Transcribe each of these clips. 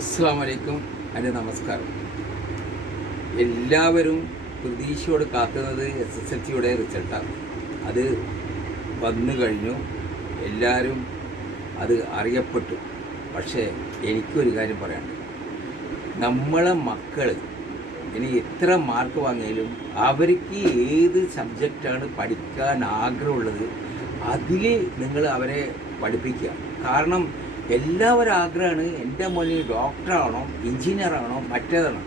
അസ്സലാമു അലൈക്കും. എൻ്റെ നമസ്കാരം. എല്ലാവരും പ്രതീക്ഷയോട് കാത്തുന്നത് SSLCയുടെ റിസൾട്ടാണ്. അത് വന്നു കഴിഞ്ഞു, എല്ലാവരും അത് അറിയപ്പെട്ടു. പക്ഷേ എനിക്കൊരു കാര്യം പറയാനുണ്ട്. നമ്മളെ മക്കൾ ഇനി എത്ര മാർക്ക് വാങ്ങിയാലും അവർക്ക് ഏത് സബ്ജക്റ്റാണ് പഠിക്കാൻ ആഗ്രഹമുള്ളത് അതിൽ നിങ്ങൾ അവരെ പഠിപ്പിക്കുക. കാരണം എല്ലാവരും ആഗ്രഹമാണ് എൻ്റെ മോന് ഡോക്ടറാണോ എഞ്ചിനീയറാണോ മറ്റേതാണോ.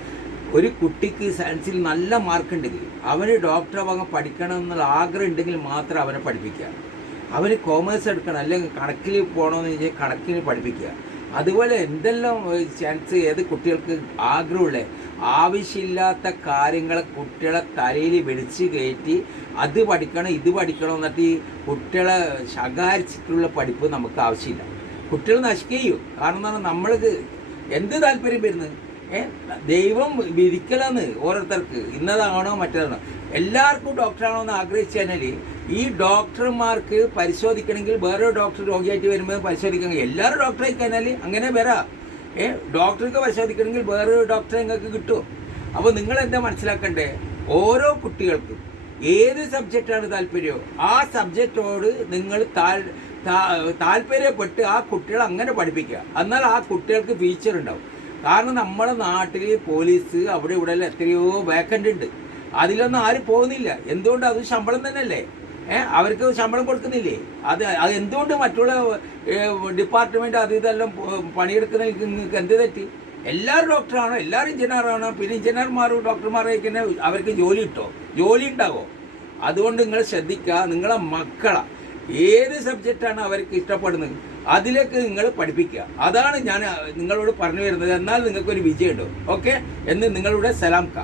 ഒരു കുട്ടിക്ക് സയൻസിൽ നല്ല മാർക്കുണ്ടെങ്കിൽ അവന് ഡോക്ടറാവാൻ പഠിക്കണം എന്നുള്ള ആഗ്രഹം ഉണ്ടെങ്കിൽ മാത്രം അവനെ പഠിപ്പിക്കുക. അവന് കോമേഴ്സ് എടുക്കണം അല്ലെങ്കിൽ കണക്കിൽ പോകണമെന്ന് വെച്ചാൽ കണക്കിന് പഠിപ്പിക്കുക. അതുപോലെ എന്തെല്ലാം ചാൻസ് ഏത് കുട്ടികൾക്ക് ആഗ്രഹമുള്ള ആവശ്യമില്ലാത്ത കാര്യങ്ങളെ കുട്ടികളെ തലയിൽ വെടിച്ച് കയറ്റി അത് പഠിക്കണം ഇത് പഠിക്കണം എന്നിട്ട് ഈ കുട്ടികളെ ശകാരിച്ചിട്ടുള്ള പഠിപ്പ് നമുക്ക് ആവശ്യമില്ല. കുട്ടികൾ നശിക്കുകയും. കാരണം എന്താണ്, നമ്മൾക്ക് എന്ത് താല്പര്യം വരുന്നത് ദൈവം വിധിക്കലാന്ന് ഓരോരുത്തർക്ക് ഇന്നതാണോ മറ്റേതാണോ. എല്ലാവർക്കും ഡോക്ടറാണോ എന്ന് ആഗ്രഹിച്ചു കഴിഞ്ഞാൽ ഈ ഡോക്ടർമാർക്ക് പരിശോധിക്കണമെങ്കിൽ വേറൊരു ഡോക്ടർ രോഗിയായിട്ട് വരുമ്പോൾ പരിശോധിക്കണമെങ്കിൽ എല്ലാവരും ഡോക്ടറായി കഴിഞ്ഞാൽ അങ്ങനെ വരാം. ഡോക്ടർക്ക് പരിശോധിക്കണമെങ്കിൽ വേറൊരു ഡോക്ടറെ നിങ്ങൾക്ക് കിട്ടും. അപ്പോൾ നിങ്ങളെന്താ മനസ്സിലാക്കണ്ടേ, ഓരോ കുട്ടികൾക്കും ഏത് സബ്ജക്റ്റാണ് താല്പര്യമോ ആ സബ്ജക്റ്റോട് നിങ്ങൾ താല്പര്യപ്പെട്ട് ആ കുട്ടികളെ അങ്ങനെ പഠിപ്പിക്കുക. എന്നാൽ ആ കുട്ടികൾക്ക് ഫ്യൂച്ചർ ഉണ്ടാവും. കാരണം നമ്മുടെ നാട്ടിൽ പോലീസ് അവിടെ ഇവിടെ എത്രയോ വേക്കൻ്റ് ഉണ്ട്. അതിലൊന്നും ആരും പോകുന്നില്ല. എന്തുകൊണ്ട്? അത് ശമ്പളം തന്നെയല്ലേ. അവർക്ക് ശമ്പളം കൊടുക്കുന്നില്ലേ? അത് എന്തുകൊണ്ട് മറ്റുള്ള ഡിപ്പാർട്ട്മെൻറ്റ് അത് ഇതെല്ലാം പണിയെടുക്കുന്ന നിങ്ങൾക്ക് എന്ത് തെറ്റി? എല്ലാവരും ഡോക്ടറാണോ, എല്ലാവരും എഞ്ചിനീയറാണോ? പിന്നെ എഞ്ചിനീയർമാരും ഡോക്ടർമാരൊക്കെ തന്നെ അവർക്ക് ജോലി കിട്ടോ? ജോലി ഉണ്ടാവോ? അതുകൊണ്ട് നിങ്ങൾ ശ്രദ്ധിക്കുക. നിങ്ങളെ മക്കളെ ഏത് സബ്ജക്റ്റാണ് അവർക്ക് ഇഷ്ടപ്പെടുന്നത് അതിലേക്ക് നിങ്ങൾ പഠിപ്പിക്കുക. അതാണ് ഞാൻ നിങ്ങളോട് പറഞ്ഞു വരുന്നത്. എന്നാൽ നിങ്ങൾക്കൊരു വിജയം ഉണ്ടോ? ഓക്കെ എന്ന് നിങ്ങളുടെ സലാം കാ.